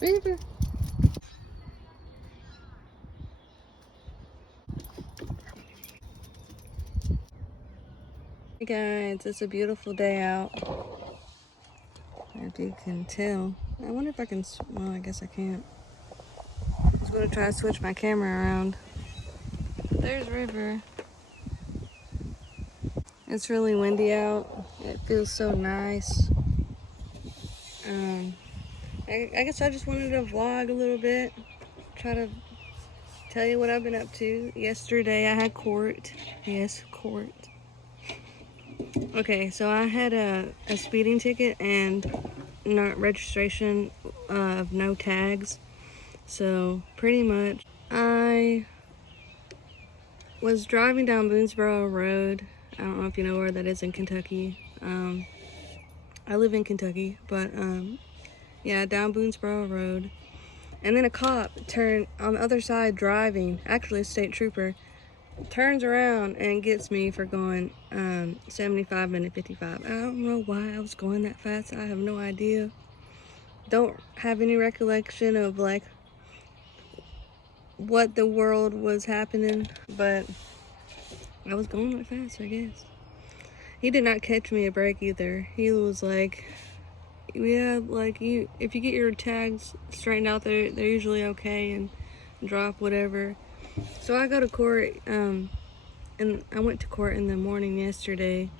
River. Hey guys, it's a beautiful day out. If you can tell. I wonder if I can, well, I guess I can't. I was gonna try to switch my camera around. But there's River. It's really windy out. It feels so nice. I guess I just wanted to vlog a little bit. Try to tell you what I've been up to. Yesterday I had court. Yes, court. Okay, so I had a speeding ticket and no registration of no tags. So pretty much I was driving down Boonesboro Road. I don't know if you know where that is in Kentucky. I live in Kentucky, but yeah, down Boonesboro Road. And then a cop turned on the other side driving, actually a state trooper, turns around and gets me for going 75 and 55. I don't know why I was going that fast. I have no idea. Don't have any recollection of like what the world was happening, but I was going that fast, I guess. He did not catch me a break either. He was like, yeah, like if you get your tags straightened out, they're usually okay and drop whatever. So I go to court, and I went to court in the morning yesterday,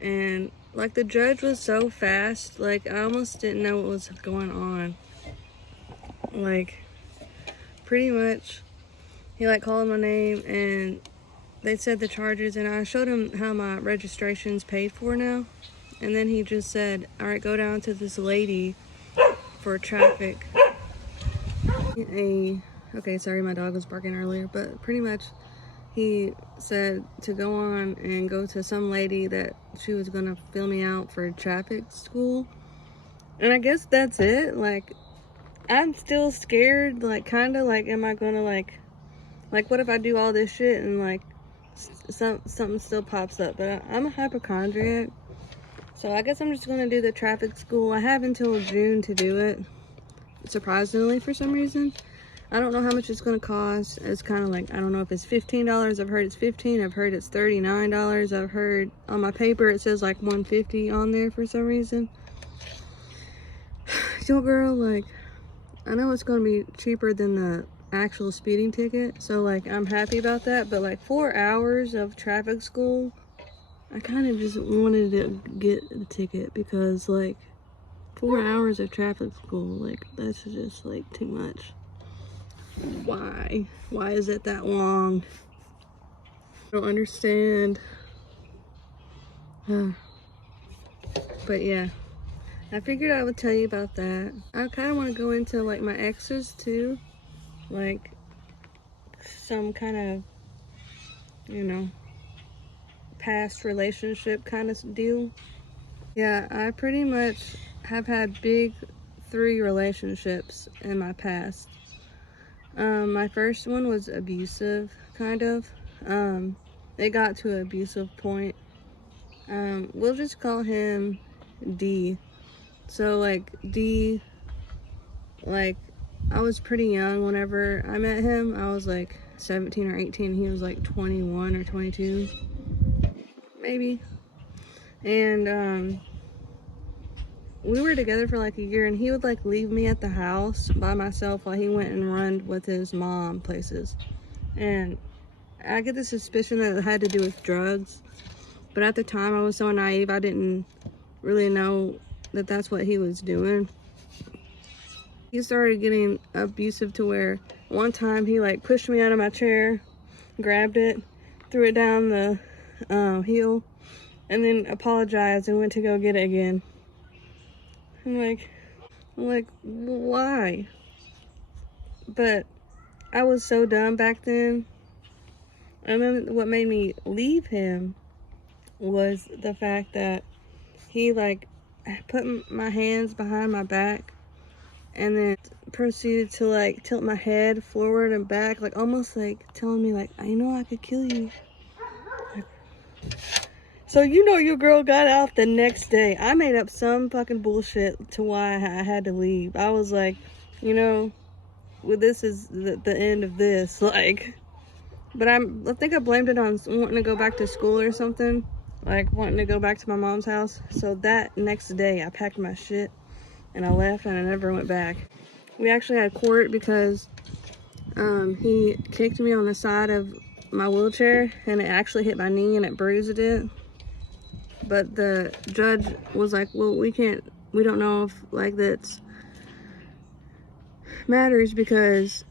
and like the judge was so fast, like I almost didn't know what was going on. Like pretty much he like called my name and they said the charges, and I showed him how my registration's paid for now. And then he just said, all right, go down to this lady for traffic. Okay, sorry, my dog was barking earlier, but pretty much he said to go on and go to some lady that she was gonna fill me out for traffic school. And I guess that's it. Like, I'm still scared, like kinda like, am I gonna like what if I do all this shit and like something still pops up? But I'm a hypochondriac, so I guess I'm just gonna do the traffic school. I have until June to do it, surprisingly, for some reason. I don't know how much it's gonna cost. It's kind of like, I don't know if it's $15. I've heard it's $15. I've heard it's $39. I've heard on my paper it says like $150 on there for some reason. Yo girl, like, I know it's gonna be cheaper than the actual speeding ticket, so like I'm happy about that. But like 4 hours of traffic school, I kind of just wanted to get the ticket because like 4 hours of traffic school, like that's just like too much. Why is it that long? I don't understand. But yeah, I figured I would tell you about that. I kind of want to go into like my exes too, like some kind of, you know, past relationship kind of deal. Yeah, I pretty much have had big 3 relationships in my past. My first one was abusive, kind of. It got to an abusive point. We'll just call him D. So like D, like I was pretty young whenever I met him. I was like 17 or 18. He was like 21 or 22, maybe. And we were together for like a year, and he would like leave me at the house by myself while he went and run with his mom places. And I get the suspicion that it had to do with drugs, but at the time I was so naive, I didn't really know that that's what he was doing. He started getting abusive to where one time he like pushed me out of my chair, grabbed it, threw it down the hill, and then apologized and went to go get it again. I'm like, why? But I was so dumb back then. And then what made me leave him was the fact that he like put my hands behind my back and then proceeded to like tilt my head forward and back, like almost like telling me like, I know I could kill you. So you know your girl got out the next day. I made up some fucking bullshit to why I had to leave. I was like, you know, well, this is the end of this, like. But I think I blamed it on wanting to go back to school or something, like wanting to go back to my mom's house. So that next day, I packed my shit and I left, and I never went back. We actually had court because he kicked me on the side of my wheelchair, and it actually hit my knee and it bruised it. But the judge was like, well, we don't know if like that's matters because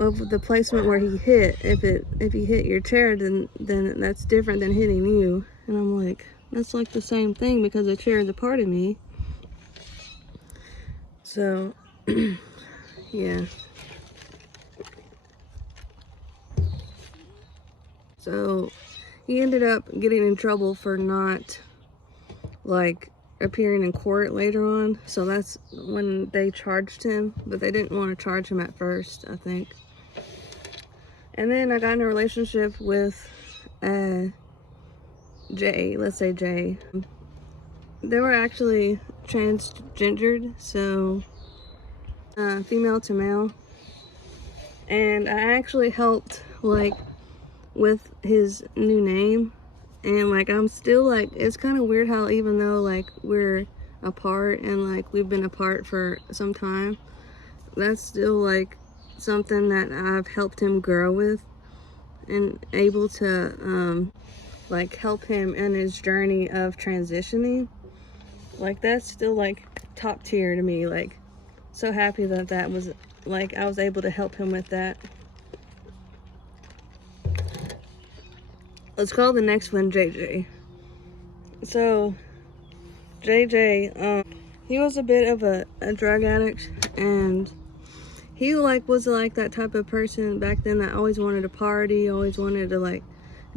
of the placement where he hit. If he hit your chair, then that's different than hitting you. And I'm like, that's like the same thing because the chair is a part of me. So yeah. So he ended up getting in trouble for not like appearing in court later on. So that's when they charged him, but they didn't want to charge him at first, I think. And then I got in a relationship with Jay, let's say Jay. They were actually transgendered, so female to male. And I actually helped like with his new name. And like I'm still like, it's kind of weird how even though like we're apart and like we've been apart for some time, that's still like something that I've helped him grow with and able to like help him in his journey of transitioning. Like that's still like top tier to me. Like so happy that that was like I was able to help him with that. Let's call the next one JJ. So JJ, he was a bit of a drug addict, and he like was like that type of person back then that always wanted to party, always wanted to like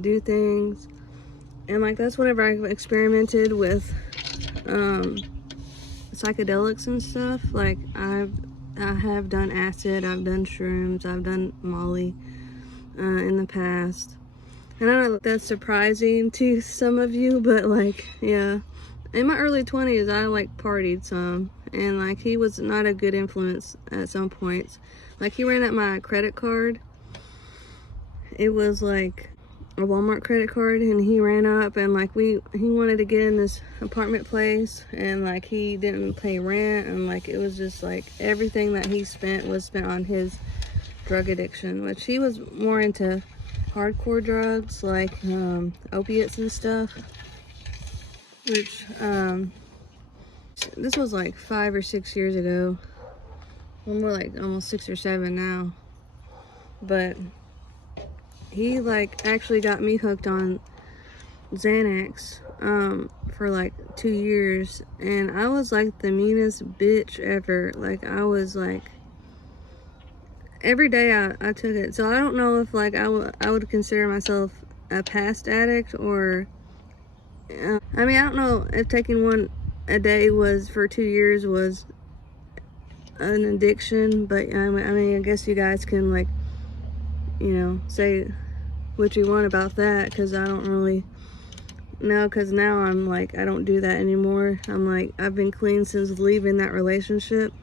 do things. And like that's whenever I experimented with psychedelics and stuff. Like I have done acid, I've done shrooms, I've done Molly in the past. And I don't know if that's surprising to some of you, but like, yeah. In my early 20s, I like partied some, and like he was not a good influence at some points. Like he ran up my credit card. It was like a Walmart credit card, and he ran up and like he wanted to get in this apartment place, and like he didn't pay rent, and like it was just like everything that he spent was spent on his drug addiction, which he was more into hardcore drugs like opiates and stuff, which this was like 5 or 6 years ago. Well, more like almost 6 or 7 now. But he like actually got me hooked on Xanax for like 2 years, and I was like the meanest bitch ever. Like I was like every day I took it. So I don't know if like I would consider myself a past addict or I mean, I don't know if taking one a day was for 2 years was an addiction, but I mean, I guess you guys can like, you know, say what you want about that, because I don't really know, because now I'm like, I don't do that anymore. I'm like, I've been clean since leaving that relationship.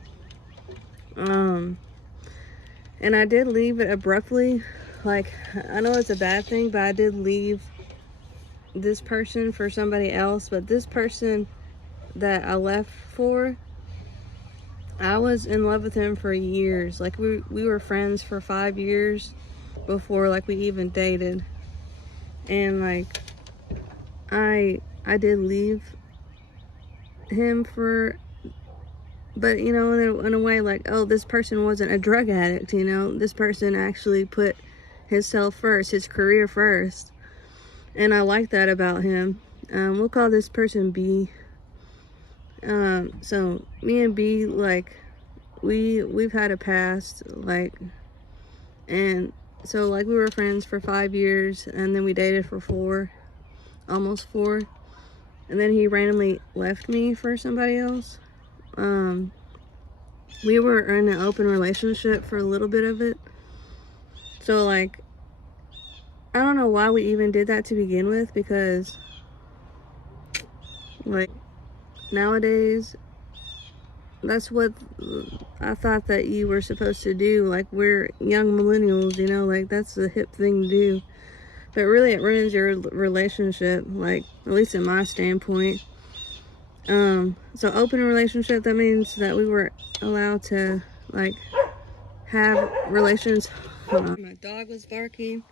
And I did leave it abruptly. Like, I know it's a bad thing, but I did leave this person for somebody else. But this person that I left for, I was in love with him for years. Like we were friends for 5 years before like we even dated. And like I did leave him for, but you know, in a way, like, oh, this person wasn't a drug addict, you know, this person actually put himself first, his career first. And I like that about him. We'll call this person B. So me and B, like, we've had a past, like, and so like we were friends for 5 years, and then we dated for 4, almost 4, and then he randomly left me for somebody else. We were in an open relationship for a little bit of it, so like I don't know why we even did that to begin with, because like nowadays that's what I thought that you were supposed to do. Like, we're young millennials, you know, like that's the hip thing to do. But really it ruins your relationship, like at least in my standpoint. So open relationship, that means that we were allowed to like have relations. Hold on. My dog was barking.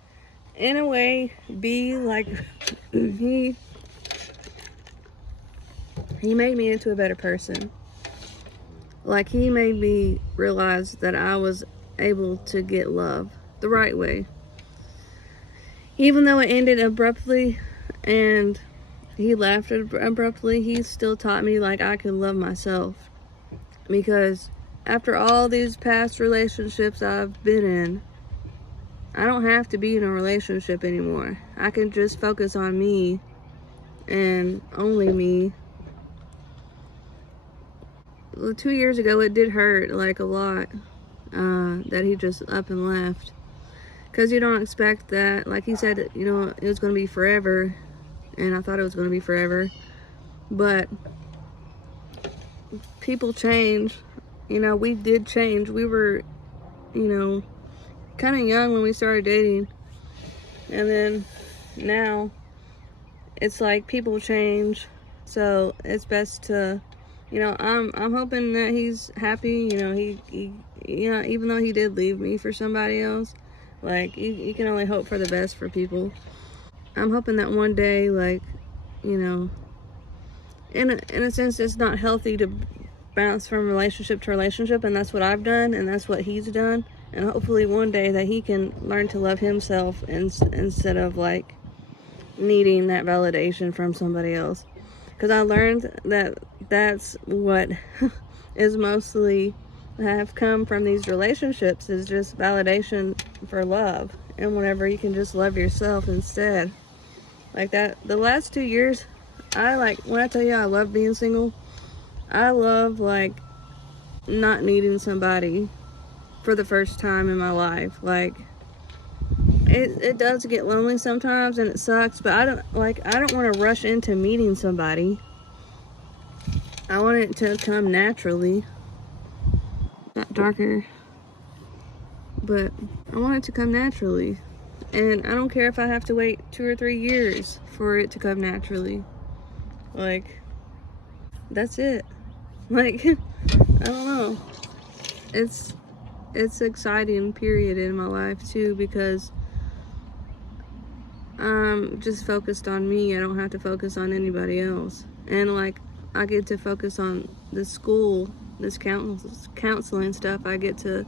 In a way, be like he made me into a better person. Like, he made me realize that I was able to get love the right way. Even though it ended abruptly and he left abruptly, he still taught me like I could love myself. Because after all these past relationships I've been in, I don't have to be in a relationship anymore. I can just focus on me and only me. 2 years ago it did hurt like a lot that he just up and left, because you don't expect that. Like he said, you know, it was going to be forever, and I thought it was going to be forever, but people change. You know, we did change. We were, you know, kind of young when we started dating, and then now it's like people change. So it's best to, you know, I'm hoping that he's happy. You know, he you know, even though he did leave me for somebody else, like you can only hope for the best for people. I'm hoping that one day, like, you know, in a sense, it's not healthy to bounce from relationship to relationship, and that's what I've done, and that's what he's done. And hopefully one day that he can learn to love himself instead of like needing that validation from somebody else. Because I learned that that's what is mostly have come from these relationships, is just validation for love. And whenever you can just love yourself instead. Like that, the last 2 years, I like, when I tell you I love being single, I love like not needing somebody for the first time in my life. Like, it does get lonely sometimes and it sucks, but I don't want to rush into meeting somebody. I want it to come naturally. Not darker, but I want it to come naturally. And I don't care if I have to wait 2 or 3 years for it to come naturally. Like, that's it. Like, I don't know. It's exciting period in my life too, because I'm just focused on me. I don't have to focus on anybody else. And like, I get to focus on the school, this counseling stuff. I get to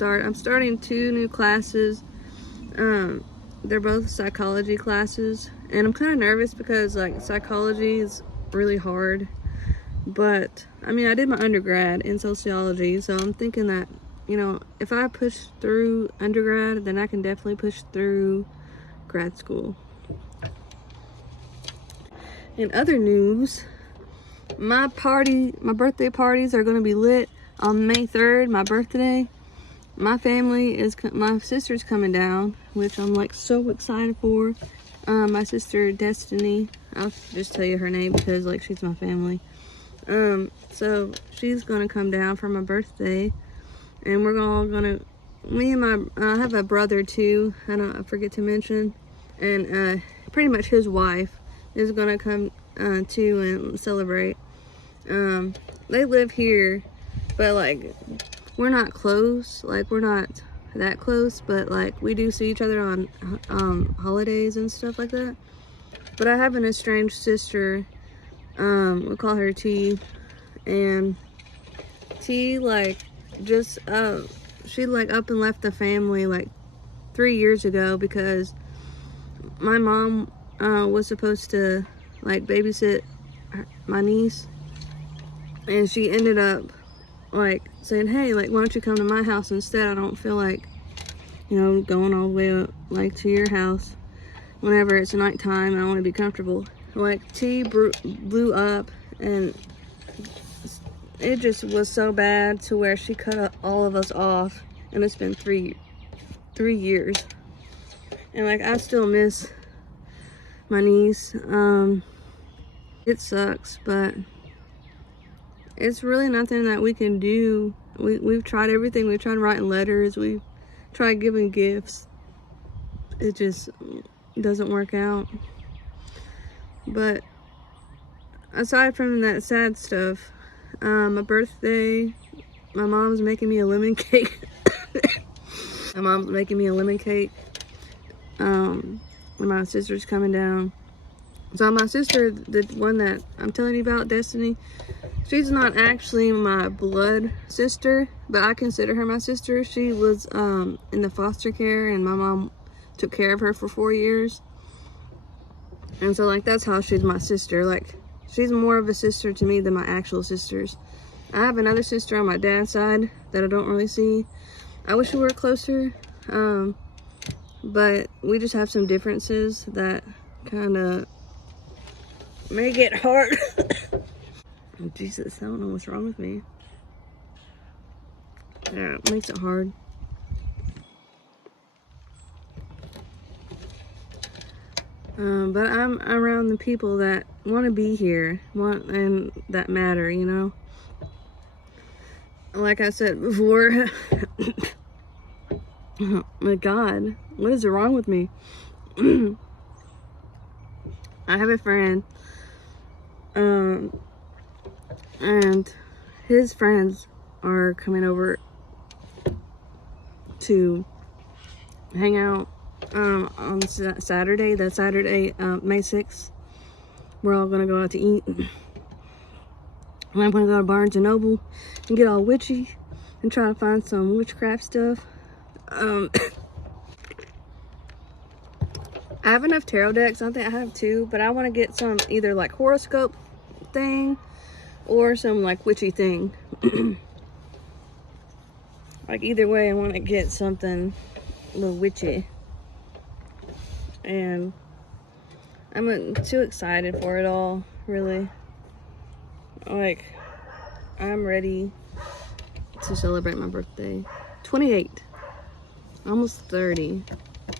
I'm starting 2 new classes. They're both psychology classes, and I'm kind of nervous because like psychology is really hard. But I mean, I did my undergrad in sociology, so I'm thinking that, you know, if I push through undergrad, then I can definitely push through grad school. In other news, my birthday parties are going to be lit on May 3rd, my birthday. My sister's coming down, which I'm like so excited for. My sister Destiny, I'll just tell you her name because like she's my family. So she's gonna come down for my birthday, and we're all gonna, I have a brother too, I forget to mention, and pretty much his wife is gonna come too and celebrate. They live here, but like, we're not close. Like, we're not that close, but like, we do see each other on holidays and stuff like that. But I have an estranged sister, we'll call her T, and T like just she like up and left the family like 3 years ago, because my mom was supposed to like babysit my niece, and she ended up like saying, hey, like, why don't you come to my house instead? I don't feel like, you know, going all the way up like to your house whenever it's nighttime and I want to be comfortable. Like, T blew up, and it just was so bad to where she cut all of us off, and it's been three years, and like, I still miss my niece. It sucks, but it's really nothing that we can do. We've tried everything. We've tried writing letters. We've tried giving gifts. It just doesn't work out. But aside from that sad stuff, my birthday, my mom's making me a lemon cake. My mom's making me a lemon cake. And my sister's coming down. So my sister, the one that I'm telling you about, Destiny, she's not actually my blood sister, but I consider her my sister. She was in the foster care, and my mom took care of her for 4 years. And so, like, that's how she's my sister. Like, she's more of a sister to me than my actual sisters. I have another sister on my dad's side that I don't really see. I wish we were closer, but we just have some differences that kind of make it hard. Oh, Jesus, I don't know what's wrong with me. Yeah, it makes it hard. But I'm around the people that want to be here, and that matter, you know? Like I said before, oh my God, what is wrong with me? I have a friend, and his friends are coming over to hang out on Saturday, May 6th. We're all gonna go out to eat. And I'm gonna go to Barnes & Noble and get all witchy and try to find some witchcraft stuff. I have enough tarot decks. I think I have 2, but I want to get some either like horoscope thing or some like witchy thing. Like, either way, I want to get something a little witchy. And I'm too excited for it all, really. Like, I'm ready to celebrate my birthday. 28. Almost 30.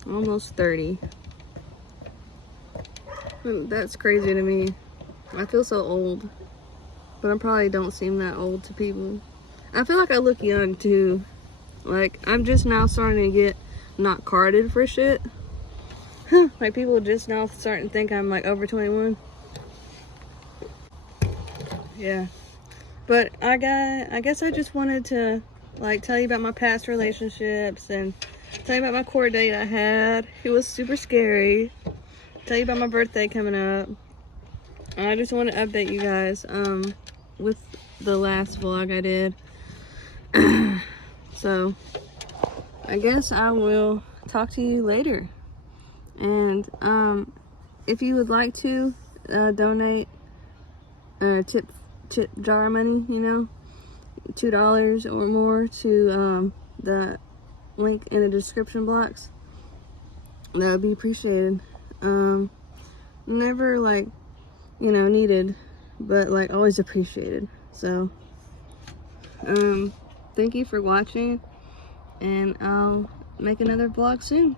Almost 30. That's crazy to me. I feel so old. But I probably don't seem that old to people. I feel like I look young, too. Like, I'm just now starting to get not carded for shit. Like, people just now starting to think I'm, like, over 21. Yeah. But I guess I just wanted to, like, tell you about my past relationships and tell you about my court date I had. It was super scary. Tell you about my birthday coming up. And I just want to update you guys with the last vlog I did. So I guess I will talk to you later. And if you would like to donate tip jar money, you know, $2 or more to the link in the description box, that would be appreciated. Never, like, you know, needed, but like always appreciated. So thank you for watching, and I'll make another vlog soon.